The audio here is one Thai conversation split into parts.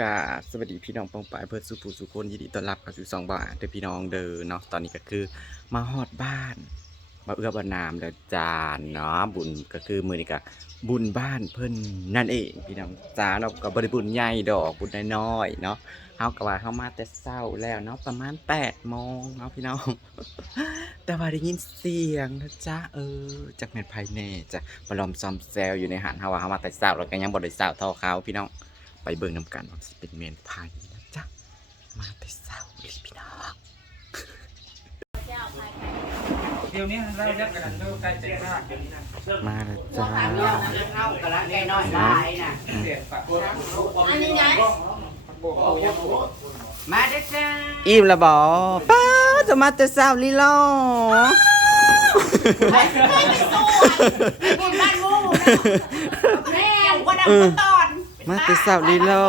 กาสวัสดีพี่น้องปองปายเพื่อสุภูสุคนยินดีต้อนรับเข้าสู่สองบาทเด้อพี่น้องเด้อเนาะตอนนี้ก็คือมาฮอดบ้านมาเอื้อบานามแล้วจานเนาะบุญก็คือมือนี้ก็บุญบ้านเพิ่นนั่นเองพี่น้องจ้าเราก็บริบุญใหญ่ดอกบุญน้อยๆเนาะเฮากว่าเฮามาแต่เช้าแล้วเนาะประมาณ8โมงเนาะพี่น้อง แต่ว่าได้ยินเสียงนะจ๊ะเออจากแม่นภายในจะมาลอมซอมแซวอยู่ในหานเฮาว่าเฮามาแต่เช้าแล้วก็ยังบ่ได้เช้าเท่าเขาพี่น้อง ไปเบิ่งนำกันว่าสิเป็นเมนไพ่นะจ๊ะ มาแต่เศร้าเลยพี่น้องเดี๋ยวนี้เราเรียกกันดูใกล้ใจมากมาแล้วจ้าเข้ากันละแกน้อยได้น่ะเสียงปากอันนี้ไงมาเด้อจ้าอิ่มและบอป้าจะมาแต่เศร้าลีลอไม่ไม่สู้บุญบ้านงูแม่ก็ดังตอน มาแต่เศร้าลีลอ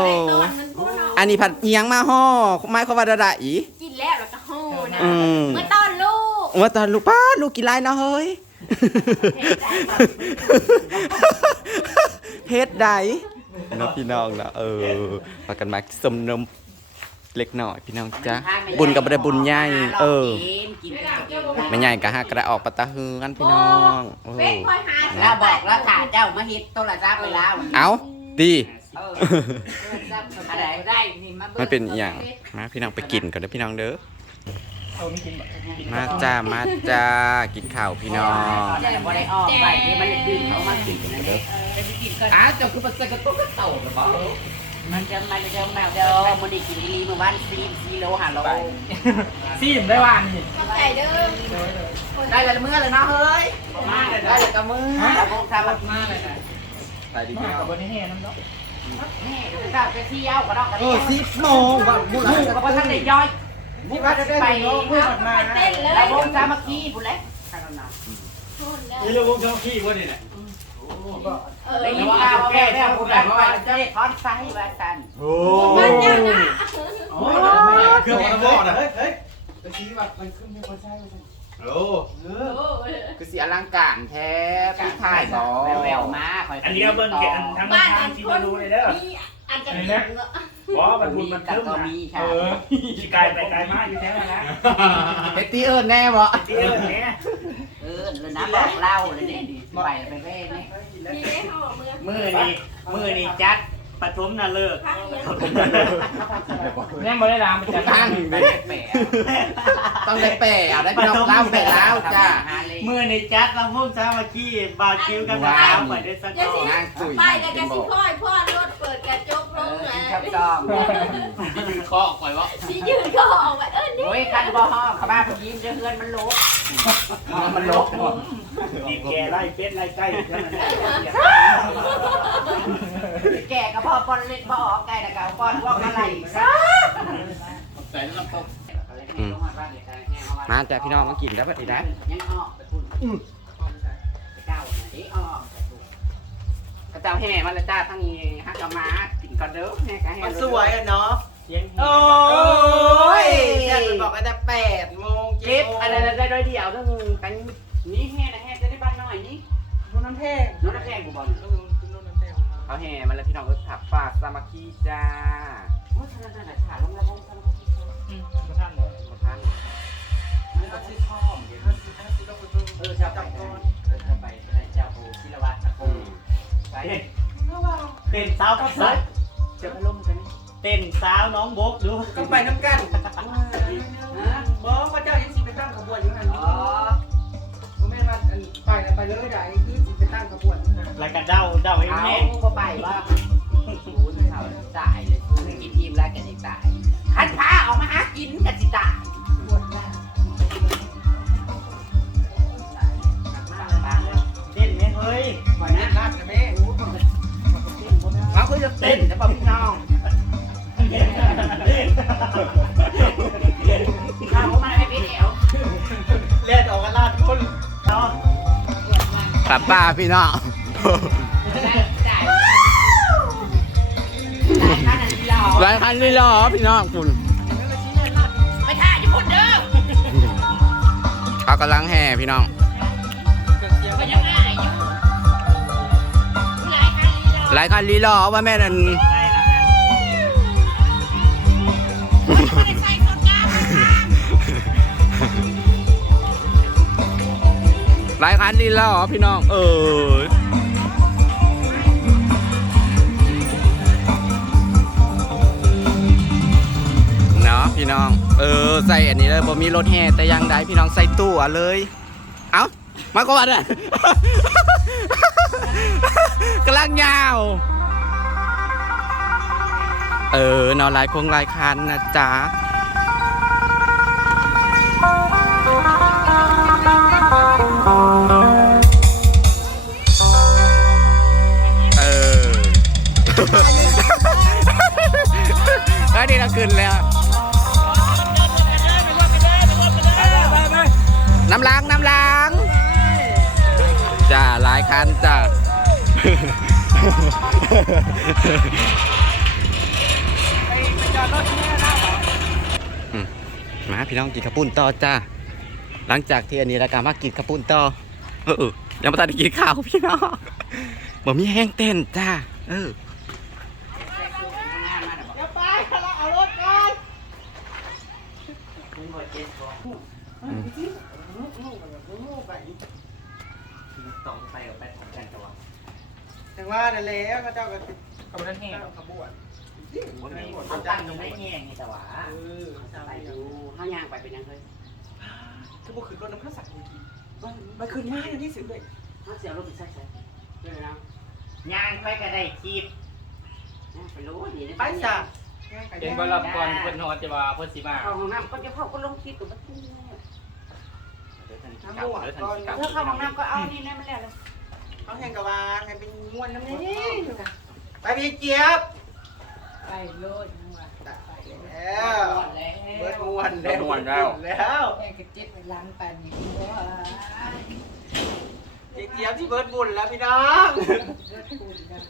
อันนี้ผัดเอียงมาห่อไม้เขาว่าดาดาอีกินแล้วแล้วก็โหนะอืมเมื่อตอนลูกว่าตอนลูกป้าลูกกี่ไรเนาะเฮ้ยเฮ็ดใดเนาะพี่น้องนะเออพากันมาสมนมเล็กหน่อยพี่น้องจ้าบุญกับบ่ได้บุญใหญ่เออกินไม่ใหญ่ก็หากระออกปะตะฮือกันพี่น้องเอเป๊กอคอยหาแล้วบอกแล้วถ่าเจ้ามาเฮ็ดโทรศัพท์ไปแล้วเอาดี เอออะไรได้นี่มามันเป็นอหย่างมาพี่น้องไปกินกันเด้อพี่น้องเด้อมาจ้ามาจ้ากินข้าวพี่น้องแต่บ่ได้ออกไปนี่มันดึงเขามากินนั่นเด้อ้าวเจ้าคือบ่ใส่กระตุกกระเต่าหรือเปล่ามันจะมันจะแมวเด้อมันได้กินอีลีเมื่อวาน4 4โล5โลซีมได้ว่านี่เข้าใจเด้อได้แล้วมื้อแล้วเนาะเฮ้ยมาได้แล้วก็มื้อแล้วบ่ทำมาเลยนะแต่ดีมากับบนนี้แห่น้ำเนาะ ไปเที่ยวก็ต้องกันเออสิบโมงว่าบุญหมูก็บ่ทันได้ย่อยนี่ว่าจะได้ไปเนาะเพื่อนมาเต้นเลยแล้ววงสามัคคีพุ่นแหละนี่เราวงเจ้าขี้วะนี่แหละเออได้ยินข่าวว่าแม่แม่พุ่นได้ว่าจะได้ถอนไฟว่าซั่นโอ้มันยังนะโอ้เครื่องกระบอกนะเฮ้ยเฮ้ยตะกี้ว่ามันขึ้นไม่พอใช่โอ้เออคือสิอลังการแท้พี่ถ่ายบอแววๆมาคอยอันนี้เราเบิ่งแกอันทั้งบ้านทาอังนที่คมานดูเลยเด้อมีอันจะมีเนาะเพราะมันทุมีนมันกันเพิ่มก็นะมีเอค่ะอชีกายไปไกลมากอยู่แท้แล้วนะเฮตตี้เอิญแน่บ่ที่เออเนี่ยเออเลยนะบอกเล่าเลยนี่ไปไปแว่นี่มีได้ห่อเมื่อมือนี่มือนี่จัด ปฐมน่ะเลิกข้างเดียวแม่ไม่ได้ลามไปจากตั้งแปเด้แปะต้องได้แปะเอาได้พี่น้องเล่าแปะแล้วจ้ามือนี่จัดลำพุ่งสามัคคีบาคิวกันสาวไปด้วยสักเดี๋ยวก่อสินนางตุ๋ยไปแล้วก็สิพ่อยพ่อรถเปิดกระจกลเองอนะกินข้าวจองยืนคอออกไปวะสิยืนก็ออกไปเออนี่ โอ้ยคันบ่ฮ้อขบ้าผู้ยิ้มจะเฮือนมันลบมันลบนี่แกไล่เป็ดไล่ไก่เท่านั้นแหละแก่ก็พอปอนเล็ดบ่ออกไก่แล้วก็ปอนพวกอะไรซะมาจ้าพี่น้องมากินแล้วบัดนี้นะยังออกไปคุณเก้าเด็กออกพระเจ้าแห่มาแล้วจ้าทั้งนี้ฮักกะมากินก่อนเด้อแห่กะแห่มันสวยอะเนาะเสียงโอ้ย เดียวเด้อกันนี่แห่นะแห่จะได้บ้านน้อยนี่ดูน้ำแห้งน้องแห่กูบอลเออดูน้ำแห้งเขาแห่มาแล้วพี่น้องก็ถักฝากสามัคคีจ้าโอ้ยท่านน่ะถ่ายลงแล้วลงท่านอืมกระทั่งเลยขอท่านมันก็ชื่อพ่อมเออจะไปจะไปเจ้าโอศิลวัตรโอ้ไปเต้นสาวกับสาวจะไปลงกันเต้นสาวน้องบกดูก็ไปน้ำกัน ป้าป้าพี่น้องจ่ายจ่ายค่าหนังที่เราหลายคันเลยเหรอพี่น้องคุณไปถ่ายญี่ปุ่นเด้อเขากำลังแห่พี่น้องก็ยังง่ายอยู่หลายคันลีลาหลายคันลีลอว่าแม่นั่น รายการนี้แล้วเหรอพี่น้อง เออเนาะพี่น้อง เออ ใส่อันนี้เลยบ่มีรถแห่แต่ยังใดพี่น้องใส่ตู้เอาเลย เอ้า มาก่อนอะกำลังยาว เออนอนลายคงลายคันนะจ๊ะ พี่น้องกินข้าวปุ้นต่อจ้าหลังจากที่อันนี้แล้วก็มากินข้าวปุ้นต่อเออยังไม่ทันได้กินข้าวพี่น้องบ่มีแห้งเต้นจ้าเออต้องไปเอาไปของกันตัวแต่ว่านั่นแหละเขาเจ้าก็ติดเขาไม่ได้แห้งขบวน เขาตั้งตรงไหนแง่นี่แต่ว่าเออเขาเจ้าไปไปดูเขาย่างไปเป็นยังไงคือบุคือรถน้ำข้าวสักเมื่อกี้มันมันคืนง่ายที่สุดเลยเขาเสียรถไปใส่ใส่ด้วยนะย่างไปก็ได้คีบไปรู้ดีไปจ้ะเห็นว่ารับก่อนเพิ่นนอนจะว่าเพิ่นสิมาเข้าห้องน้ำก็จะเข้าก็ลงคลิปกับมันน้ำหมวดก่อนเธอเข้าห้องน้ำก็เอานี่นะไม่แล้วเลยเขาแห่งกะวางให้เป็นม้วนน้ำนี้ไปพี่เจี๊ยบ ไปโลดนังว่าแล้วหมดแล้วเบิดม้วนแล้ว แล้วแม่ก็เจ็บไปล้างปันนี่ว่าเจี๊ยบที่เบิดบุญแล้วพี่น้องเลือดคูณกัน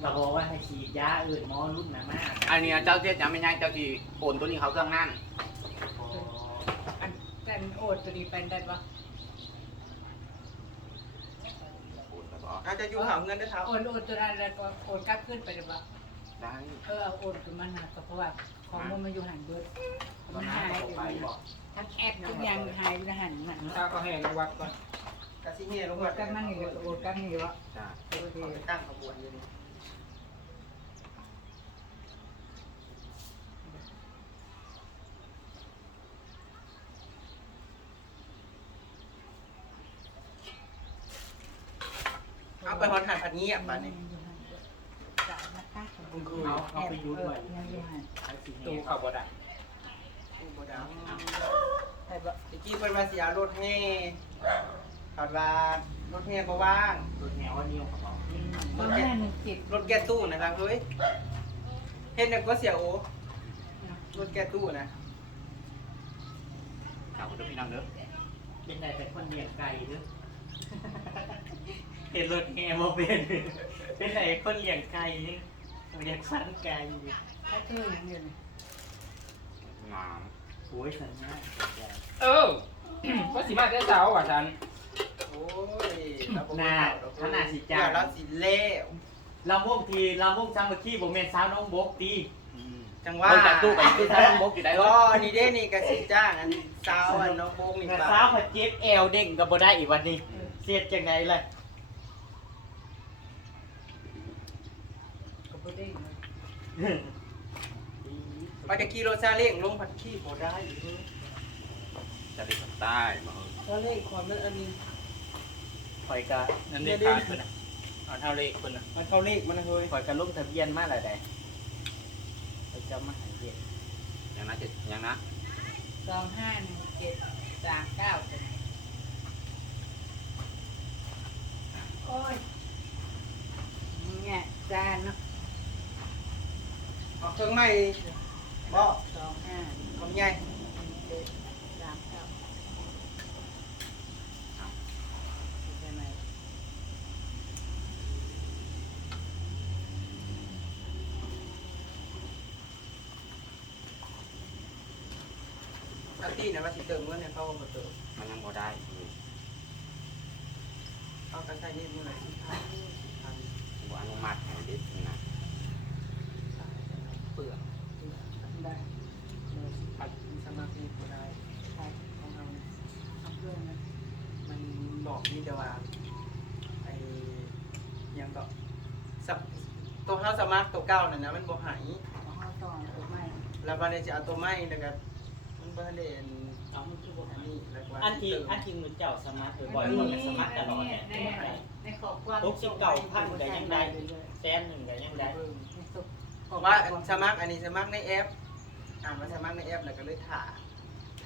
เราบอกว่าให้ฉีดยาอื่นหมอรุ่นนะมากอันนี้เจ้าเจ็ดยังไม่ยังเจ้าที่โอนตัวนี้เขาเครื่องนั่นอันกันโอดตัวนี้เป็นได้ปะ อาจจะอยู่หาเงินด้วยเท้าโอนโอนตัวนั้นแล้วก็โอนกลับขึ้นไปได้ปะได้เออเอาโอนตัวมันหาก็เพราะว่าของมันมาอยู่หันเบิดมันหายไปทั้งแอปทุกอย่างหายไปหันหันถ้าก็แห้งวัดก่อนกะซิเฮียลงโอมาดกันมันนี่โอนกันนี่วะจ้าโอเคไปตั้งขบวนอยู่นี่เอาไปฮอนหันผัด เงียบบ้านนี้จ่ายนะคะคุณครูเอาเอาไปยุดไว้ยังอยู่หันตู้เข้าบ่ได้บ่ดาวใช่ปะตะกี้เป็นมาเสียรถแห่ขับว่ารถแห่บ่ว่างรุ่นแนวนิ้วเขาบอกตอนนั้นจิตรถแก้ตู้นะครับเฮ้ยเห็นแบบก็เสียโอรถแก้ตู้นะข่าวคุณพี่น้องเด้อเป็นไงเป็นคนเลี้ยงไก่หรือ เห็นรถแห่มาเป็น เป็นไหนคนเลี้ยงไก่นี่เลี้ยงสันไก่ถ้าคืออย่างนี้งามโอ้ยสันมากเออว่าสิมาแต่เช้าว่ะฉันโอ้ยเราบ่หน้าเอขนาดสิจ้าจ้าเราสิเล่วเราพวกทีเราพวกซัมเมอร์คีผมเป็นสาวน้องบกตีจังว่าว่าจากตู้ไปตู้ท่าน้องบกอยู่ได้ก็ก็นี่เด้นี่กะสิจ้างอันสาวอันน้องโบงนี่แต่ป่ะสาวผัดเจ็บเอวเด้งก็บ่ได้อีกวันนี้เสียดจังไงล่ะ ก็ไม่ได้ ไปตะกี้รถซาเล้งลงผัดขี้บ่ได้อยู่เด้อจะได้ได้มาซาเล้งความนั้นอันนี้คอยก็นั่นได้ขาดเพิ่นน่ะเอาเท่าเลขเพิ่นน่ะมันเข้าเลขมันนะเฮ้ยคอยก็ลงทะเบียนมาแล้วได้คอยจะมาหาเย็นยังนะเจ็ดยังนะสองห้าหนึ่งเจ็ดสามเก้าโอ้ยเนี่ยจานเนาะ เอาเครื่องใหม่บ่สองห้าของใหญ่เจ็ดสามเก้าใช่ไหมอันที่นะว่าสิเติมเงินเนี่ยเขาบ่เติมมันยังบ่ได้เอากันใช้นี่มื้อไหร่สิพันพัน บ่อนุมัติให้เด็ดนะ เปลือก ได้ มีแต่ว่าไอ้ยังก็สับตัวเฮาสมัครตัวเก่านั่นนะมันบ่หายของเราต่อตัวใหม่แล้วบัดนี้จะเอาตัวใหม่แล้วก็มันบ่ได้อันเอามันคือบ่อันนี้แล้วก็อันที่อันที่มือเจ้าสมัครบ่อยๆมันก็สมัครตลอดเนี่ยในในขอบความตกสิบเก้าพันก็ยังได้แสนหนึ่งก็ยังได้เพราะว่าสมัครอันนี้สมัครในแอปอ่านมาสมัครในแอปแล้วก็เลยถ่า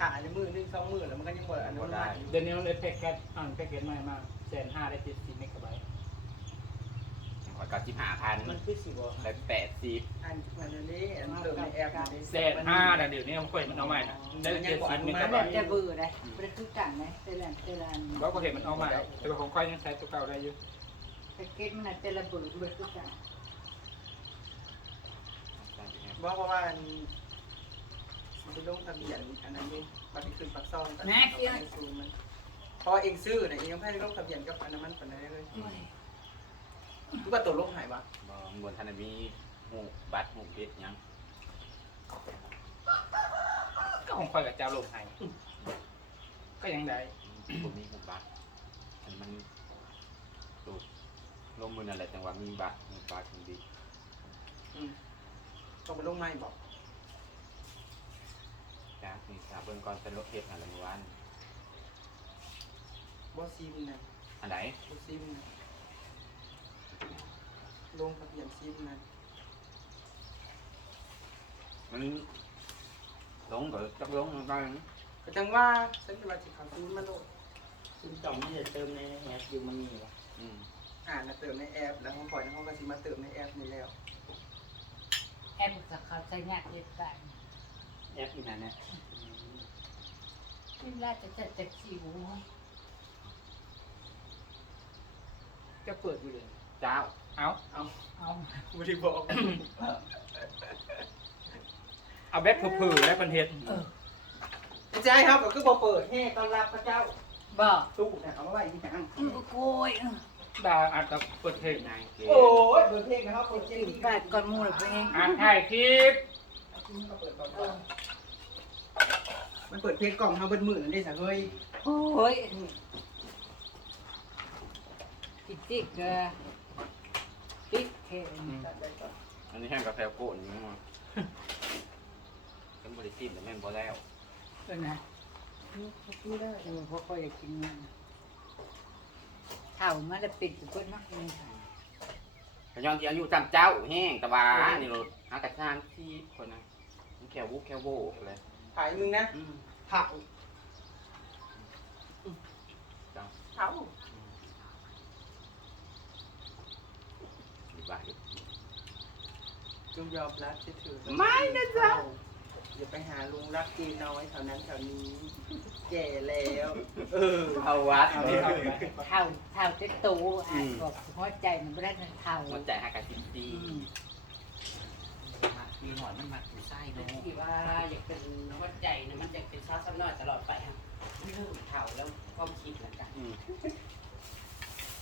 ถ่าในมือหนึงสองมือแล้วมันก็ยังบ่อันนั้นได้เดี๋ยวนี้มันเลยแพ็กเกจอ่านแพ็กเกจใหม่มาแสนห้าได้เจ็ดสิบเมกะไบต์ขอยก็สิบห้าพันมันคือสิบ่ได้แปดสิบอันอันนี้อันเติมในแอปอันนี้แสนห้าแต่เดี๋ยวนี้มันค่อยมันเอาใหม่นะได้เจ็ดสิบเมกะแบไบบจะต์เบื่อเลยไม่ได้คือกันนะแต่ละแต่ละเราก็เห็นมันเอาใหม่แต่ว่าของค่อยยังใช้ตัวเก่าได้อยู่แพ็กเกจมันแต่ละเบื่อเบื่อคือกันเพราะว่าอันมัน ไปลงทะเบียนอันนั้นนี่มันไปขึ้นปักซองกันมันพอเองซื้อเนี่ยเองยังไม่ได้ลงทะเบียนกับอันนั้นมันปานใดเลยรู้ว่าตัวลงหายวะบ่มวนทันได้มีหูบัตรหูเบ็ดหยังก็ของค่อยกับเจ้าลงไห้ก็ยังได้ผมมีหูบัตรอันมันดูดลงมือนั่นแหละจังหวะมีบัตรหูบัตรของดีต้องไปลงไม้บอก จ้านี่สาเบิ่งก่อนเป็นรถเฮ็ดอะไรเมื่อวานบอซิมนะอันไหนบอซิมนะลงทะเบียนซิมนะมันลงก็จักลงมันก็ก็จังว่าฉันจะมาจิเขาซื้อมาโลดซึ่งเจ้าไม่ได้เติมในแอปอยู่มันมีบ่อืมอ่านนะเติมในแอป แล้วของปล่อยนะเขาก็สิมาเติมในแอปนี่แล้ว แอปกับเขาใช้งานเดียวกัน แอปอีนั่นเนี่ยนี่ราจะจัดจัดสิวจะเปิดอยู่เลยเจ้าเอาเอาเอาไม่ได้บอกเอาแบบเผื่อๆและเป็นเฮ็ดเออใช่ครับก็คือบอกเปิดให้ต้อนรับพระเจ้าบอกตู้นะเอามาไว้ที่ถังเออโกยเออดาอาจจะเปิดเพลงนายเกโอ้ยเปิดเพลงนะครับเปิดเพลงถึงบาทก่อนมูลเพลงอ่านถ่ายคลิปเปิดก่อน มันเปิดเพลงกล่องทำเบิดมือนั่นได้สักเฮ้ยโอ้ยติ๊กติ๊กเกอติ๊กเห็นอันนี้แห้งกาแฟโก้นี่มั้งเป็นบริสิทธิ์แต่แม่นบ่แล้วเออนะนี่เลยเออเพราะเขาอยากกินมันเท่ามาแล้วปิดกับเพื่อนมากเลยกระยอนที่อายุจำเจ้าแห้งตะวานี่รถหากระชานที่คนนะมันแคววุกแควโวเลย ถ่ายมึงนะอืมถ่าเจ้าเท้าดีบ้าอยู่จงยอมรับที่ถือไม่นะจ๊ะอย่าไปหาลุงรักจีน้อยแถวนั้นแถวนี้แก่แล้ว เออเอาวัดเอาเลที่ยเอาไปเท่าเท่าเจ๊ตูอะบอกหัวใจมันไม่ได้เท่าหัวใจหากระสินตีอืมมี หอยมันมาถึงไส้เนาะที่ว่าอยากเป็นหัวใจนะมันจะเป็นเช้าซ้ำน้อยตลอดไปครับไม่เริ่มเท่าแล้วความคิดแล้วกันอืม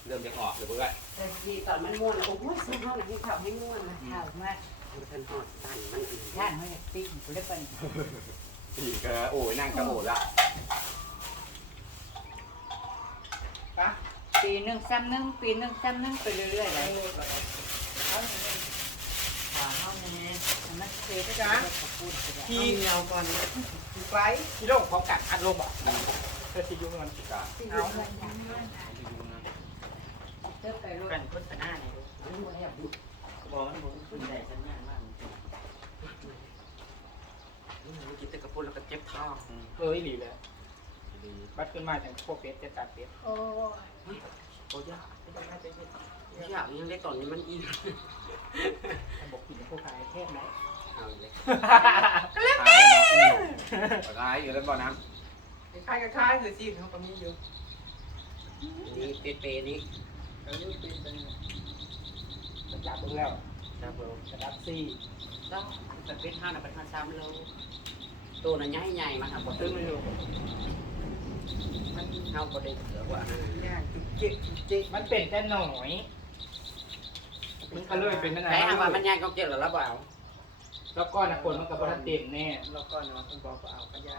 เริ่มจะออกเลยเพื่อนแต่ทีตอนมันม่วนโอ้โหซื้อเท่าไหร่ให้เท่าให้ม่วนนะเท่ามากมันเป็นหอดตันมันอีกท่านเขาอยากปิ้งกูได้ปะเนี่ยอีกก็โอ้ยนั่งกระโดดละปะปีหนึ่งซ้ำหนึ่งปีหนึ่งซ้ำหนึ่งไปเรื่อยๆเลย ขาเข้าแน่ มันเสียก็ จ้าที่เงาก่อนพี่ไว้ที่โลกพร้อมกันอัดลมอะเพื่อที่ยุ่งมันกะเอาเงินอย่างนั้นคนะเธอไปรถกันโฆษณาไหนรู้รู้แล้วบุบอกมันบอกขึ้นได้สัญญาณว่ามันเป็นกินแต่กระปุกแล้วก็เจ็บท้องเอ้ยหลีเลยดีบัดขึ้นมาจากพวกเป็ดจะตัดเป็ดโอ้โอ้ยากไม่ได้ใจเย็นากยังเล็กตอนนี้มันอีกถ้าบอกกินพวกขายเทพไหมเอาเลยขายบอกอืมขายอยู่แล้วบ่น้คล้ายๆคล้ายๆคือซีนเขาก็มีอยู่นี่เปเปนี่เออเป็นเป็นจะจับเพิ่งแล้วครับผมจะดับซี่ต้องเป็นเพชรห้านะเป็นห้าซ้ำแล้วตัวน่ะใหญ่ใหญ่มาทำบ่ซึ่ตึ้งงไม่รู้มันเท่าบ่ได้เหลือว่าย่างจุกเจ๊กจุกเจ๊กมันเป็นแต่หน่อย มันก็เลยเป็นนั่นใครนะหาว่ามันใหญ่ก็เจ็บแล้วเปล่าแล้วก็นะคนมันกับบรัเต็มแน่แล้วก็เนาะคุณบอกว่าเอาขยะ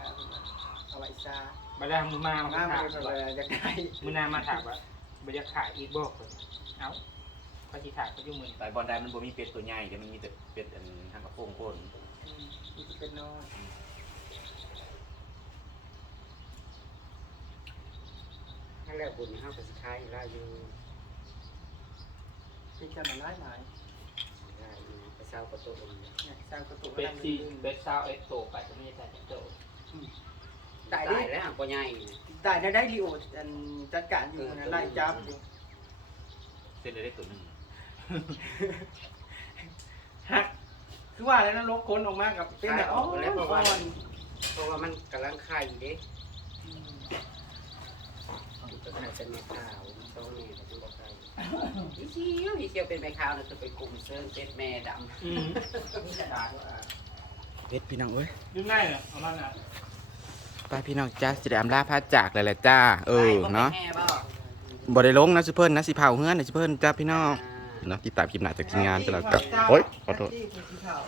เอาไว้ซามาได้มือมามาน้ำถามัมนเลยอยากได้มือนามาถามว่าบรรยากาศอีกบ่เอ้าเขาที่ถามเขาอยู่มือไปบอลใดมันบ่มีเป็ดตัวใหญ่เดี๋ยวมันมีแต่เป็ดอันทางกระโปรงคนมันจะเป็นนอนถ้าแล้วบุญเฮาก็สิขายลายอยู่ ที่จะมาไล่หลายได้อยู่ไปเช้าก็โตบุญเนี่ยสร้างประตูเป็ดที่เป็ดเศร้าเอ็กโตไปก็ไม่ใช่โตได้ได้ดิแล้วก็ใหญ่ได้ได้ได้รีโออันจัดการอยู่นะไล่จับอยู่เส้นเลยได้ตัวหนึงฮักคือว่าแล้วนะลกคนออกมากับเป็นแบบอ๋อแล้วเพราะว่าอ่อนเพราะว่ามันกำลังไข่เด้ ก็น่าจะแม่ขาวช่องแม่ก็จะบ่ไข่อีเขียวอีเขียวเป็นแม่ขาวน่ะคือเป็นกลุ่มเซิร์ฟเป็ดแม่ดำอืมเป็ดพี่น้องเอ้ยยุ่งง่ายเหรอเอามันอะไปพี่น้องจ้าสิได้อำลาพาจากเลยแหละจ้า เออเนาะแม่บ่บ่ได้ลงนะสิเพิ่นนะสิเผาเฮือนนะสิเพิ่นจ้าพี่น้องเนาะติดตามคลิปหน้าจากทีมงานไปแล้วก็โอ๊ยขอโทษ ที่คุณสีขาว